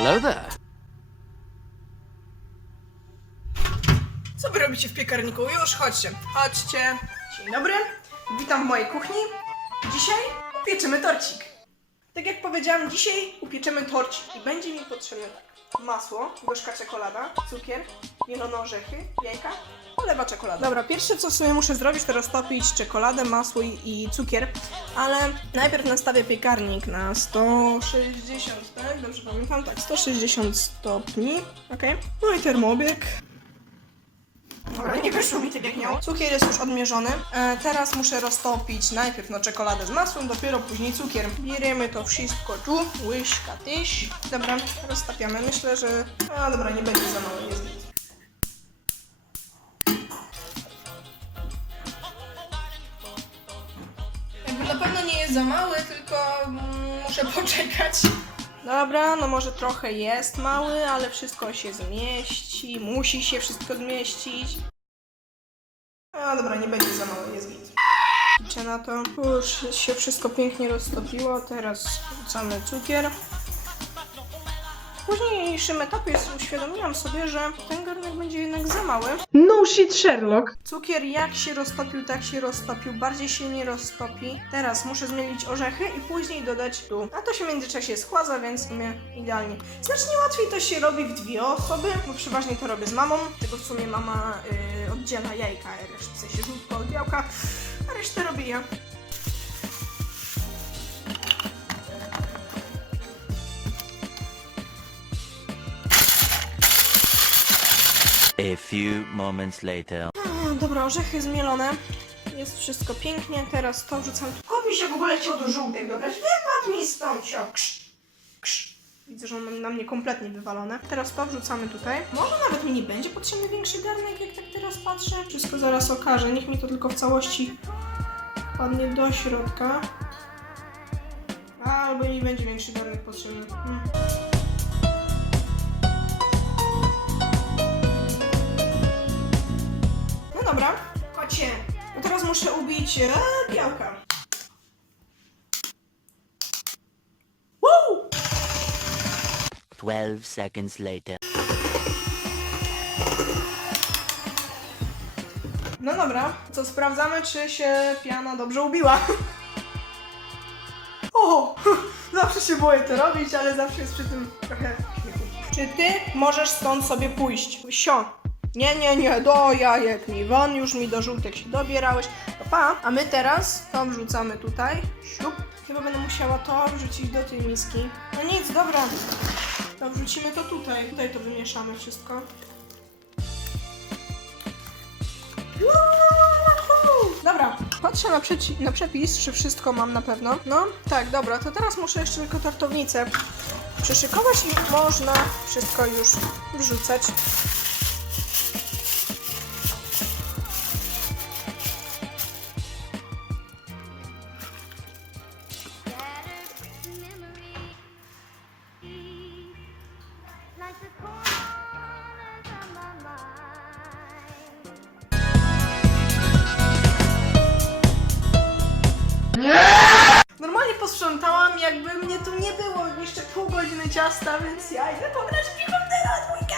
Hello there. Co wy robicie w piekarniku? Już chodźcie, chodźcie. Dzień dobry, witam w mojej kuchni. Dzisiaj upieczymy torcik. Tak jak powiedziałam, dzisiaj upieczemy torcik i będzie mi potrzebne masło, gorzka czekolada, cukier, mielone orzechy, jajka, olewa czekolada. Dobra, pierwsze co w sumie muszę zrobić to roztopić czekoladę, masło i, i cukier, ale najpierw nastawię piekarnik na 160, tak? Dobrze pamiętam? Tak, 160 stopni, ok. No i termobieg. Dobra, nie wyszło mi tak jak miało. Cukier jest już odmierzony. E, teraz muszę roztopić najpierw no, czekoladę z masłem, dopiero później cukier. Bierzemy to wszystko tu, łyżka tyś. Dobra, roztapiamy. Myślę, że... A dobra, nie będzie za mało, jest. Jakby na pewno nie jest za mały, tylko mm, muszę poczekać. Dobra, no może trochę jest mały, ale wszystko się zmieści. Musi się wszystko zmieścić. A dobra, nie będzie za mały, jest git. Liczę na to. Już się wszystko pięknie roztopiło. Teraz wrzucamy cukier. W późniejszym etapie uświadomiłam sobie, że ten garnek będzie jednak za mały. No shit, Sherlock. Cukier jak się roztopił, tak się roztopił. Bardziej się nie roztopi. Teraz muszę zmielić orzechy i później dodać tu. A to się w międzyczasie schładza, więc w sumie idealnie. Znacznie łatwiej to się robi w dwie osoby, bo przeważnie to robię z mamą. Tego w sumie mama y, oddziela jajka, resztę w sensie żółtko od białka, a resztę robię ja. A few moments later. A, Dobra, orzechy zmielone. Jest wszystko pięknie. Teraz to wrzucam. Kopi się w ogóle chciał do żółtej dobrać. Wypadł mi stąd, sio. Krz, krz. Widzę, że on na mnie kompletnie wywalone. Teraz to wrzucamy tutaj. Może nawet mi nie będzie potrzebny większy garnek, jak tak teraz patrzę. Wszystko zaraz okażę. Niech mi to tylko w całości padnie do środka. Albo nie będzie większy garnek potrzebny. Hmm. Dobra, kocie. No teraz muszę ubić e, białka. Woo! 12 seconds later. No dobra, co sprawdzamy, czy się piana dobrze ubiła. O, zawsze się boję to robić, ale zawsze jest przy tym trochę śmiechu. Czy ty możesz stąd sobie pójść? Sio. Nie, nie, nie, do jajek mi won, już mi do żółtek się dobierałeś. To pa. A my teraz to wrzucamy tutaj. Siup. Chyba będę musiała to wrzucić do tej miski. No nic, dobra. To wrzucimy to tutaj. Tutaj to wymieszamy wszystko. Dobra, patrzę na, na przepis, czy wszystko mam na pewno. No, tak, dobra, to teraz muszę jeszcze tylko tartownicę przyszykować i można wszystko już wrzucać. Normalnie posprzątałam, jakby mnie tu nie było jeszcze pół godziny ciasta, więc ja idę pograć w dwójkę!